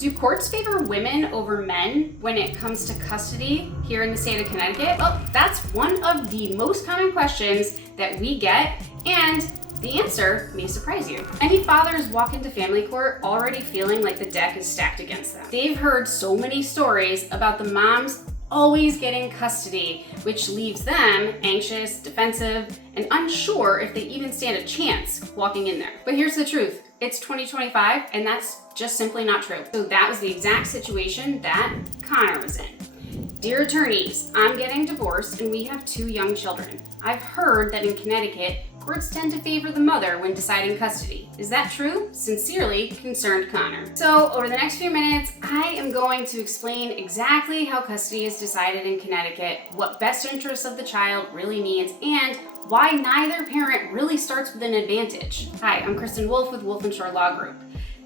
Do courts favor women over men when it comes to custody here in the state of Connecticut? Well, that's one of the most common questions that we get, and the answer may surprise you. Many fathers walk into family court already feeling like the deck is stacked against them. They've heard so many stories about the moms always getting custody, which leaves them anxious, defensive, and unsure if they even stand a chance walking in there. But here's the truth. It's 2025, and that's just simply not true. So that was the exact situation that Connor was in. Dear attorneys, I'm getting divorced and we have 2 young children. I've heard that in Connecticut, courts tend to favor the mother when deciding custody. Is that true? Sincerely, concerned Connor. So over the next few minutes, I am going to explain exactly how custody is decided in Connecticut, what best interest of the child really means, and why neither parent really starts with an advantage. Hi, I'm Kristen Wolf with Wolf & Shore Law Group.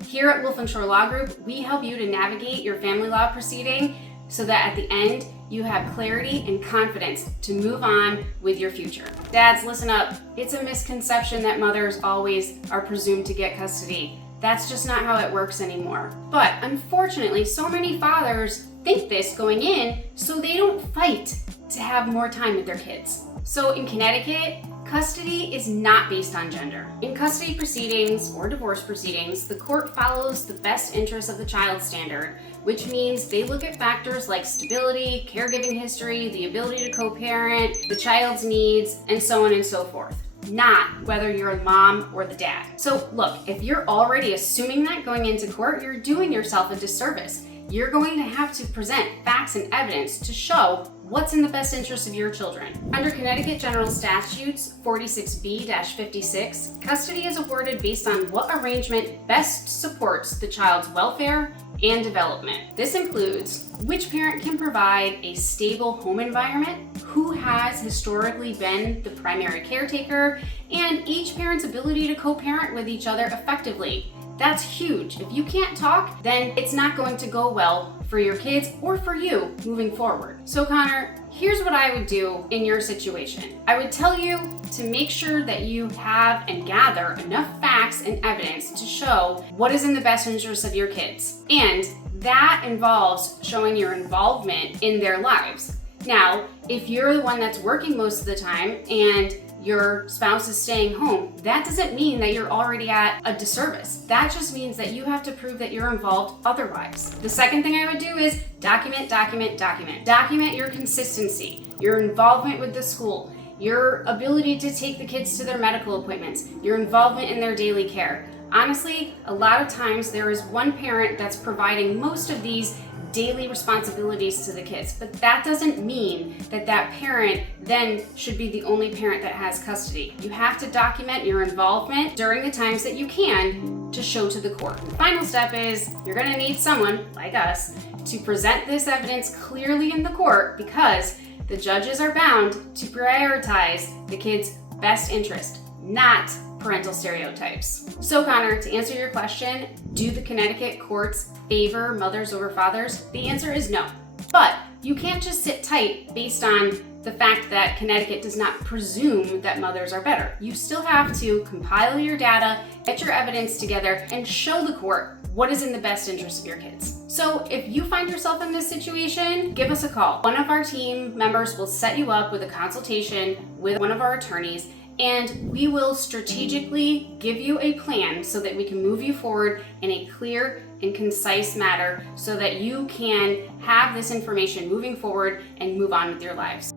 Here at Wolf & Shore Law Group, we help you to navigate your family law proceeding so that at the end, you have clarity and confidence to move on with your future. Dads, listen up. It's a misconception that mothers always are presumed to get custody. That's just not how it works anymore. But unfortunately, so many fathers think this going in, so they don't fight to have more time with their kids. So in Connecticut, custody is not based on gender. In custody proceedings or divorce proceedings, the court follows the best interest of the child standard, which means they look at factors like stability, caregiving history, the ability to co-parent, the child's needs, and so on and so forth. Not whether you're the mom or the dad. So look, if you're already assuming that going into court, you're doing yourself a disservice. You're going to have to present facts and evidence to show what's in the best interest of your children. Under Connecticut General Statutes 46B-56, custody is awarded based on what arrangement best supports the child's welfare and development. This includes which parent can provide a stable home environment, who has historically been the primary caretaker, and each parent's ability to co-parent with each other effectively. That's huge. If you can't talk, then it's not going to go well for your kids or for you moving forward. So Connor, here's what I would do in your situation. I would tell you to make sure that you have and gather enough facts and evidence to show what is in the best interest of your kids. And that involves showing your involvement in their lives. Now, if you're the one that's working most of the time and your spouse is staying home, that doesn't mean that you're already at a disservice. That just means that you have to prove that you're involved otherwise. The second thing I would do is document. Document your consistency, your involvement with the school, your ability to take the kids to their medical appointments, your involvement in their daily care. Honestly, a lot of times there is one parent that's providing most of these daily responsibilities to the kids, but that doesn't mean that that parent then should be the only parent that has custody. You have to document your involvement during the times that you can to show to the court. The final step is you're going to need someone like us to present this evidence clearly in the court, because the judges are bound to prioritize the kid's best interest, not parental stereotypes. So Connor, to answer your question, do the Connecticut courts favor mothers over fathers? The answer is no. But you can't just sit tight based on the fact that Connecticut does not presume that mothers are better. You still have to compile your data, get your evidence together, and show the court what is in the best interest of your kids. So if you find yourself in this situation, give us a call. One of our team members will set you up with a consultation with one of our attorneys, and we will strategically give you a plan so that we can move you forward in a clear and concise manner so that you can have this information moving forward and move on with your lives.